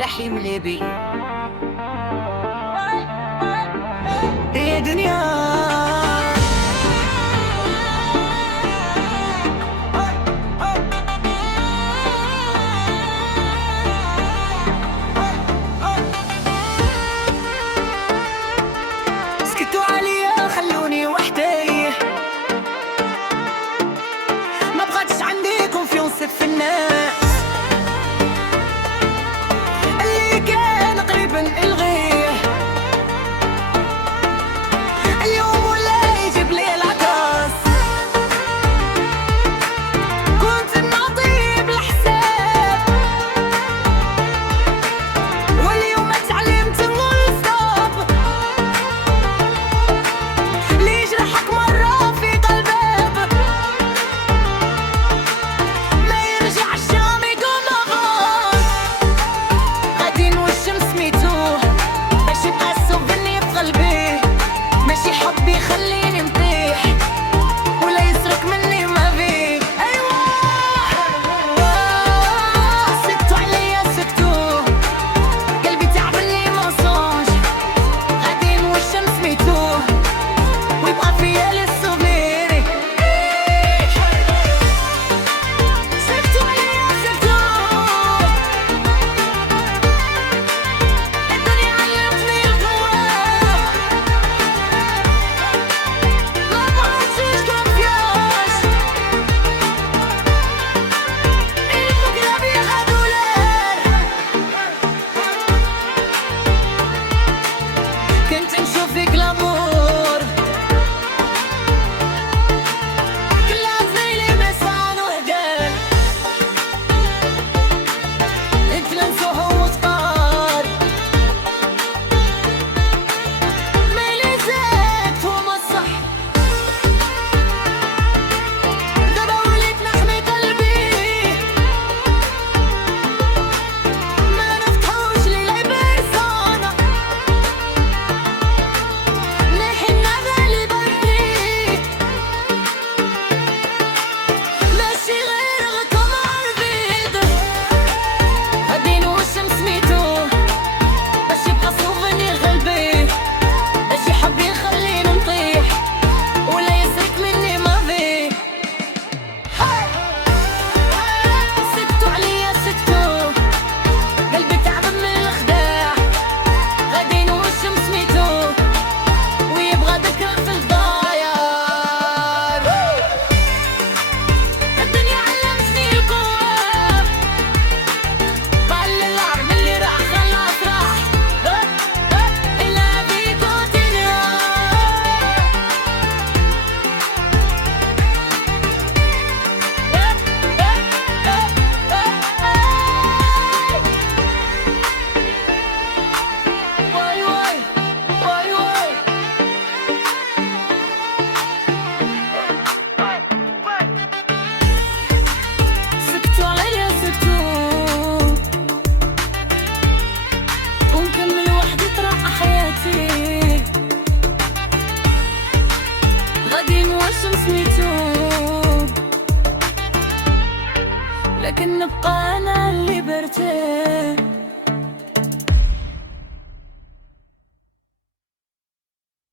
رحيم ليبي يا دنيا سكتوا عليا خلوني وحدي، ما بغاتش عندي كونفيونس في الناس، اللي كان قريبا الغيه اليوم ولا يجيب لي العكاس. كنت نعطي بالحساب واليوم تعلمت نقول ستوب، اللي يجرحك مرة في قلبك ما يرجعش جامي يقول غلط. غادي والشمس سميتوه باش يبقى السوفيني في قلبي، ماشي حب يخليني نطيح ولا يسرق مني ما فيه. ايوا سكتوا عليا سكتوا، قلبي تعبني مصاج. غادي والشمس سميتوه ويبقى فيا للسوفيري. سكتوا عليا سكتوا، الدنيا علمتني القوة، ما بغيتش كونفيونس، الفكرة بيها دولار. كنت نشوف فيك لامور كلها زميلي مسعان وهدان، نتلنسوه وتقار مالي زاد هما الصح. دابا وليت نحمي قلبي، ما نفتحوش لي العبرسانة، نحي النغى اللي بريت ماشي غير القمر بيد. غادي والشمس سميتوه باش يبقى سوفينير قلبي، باش يحب يخليني نطيح ولا يسرق مني ما فيه. سكتوا عليا سكتوا، قلبي تعب من الخداع. غادي والشمس سميتوه ويبغى ذكرى في الضايع. الدنيا علمتني القوة، قال العرب اللي راح خلاص راح، إلا بيك وتنهار. واي واي واي واي سكتوا عليا سكتوا، ونكمل وحدي ترى حياتي. غادي والشمس سميتوه لكن نبقى انا اللي برتاح.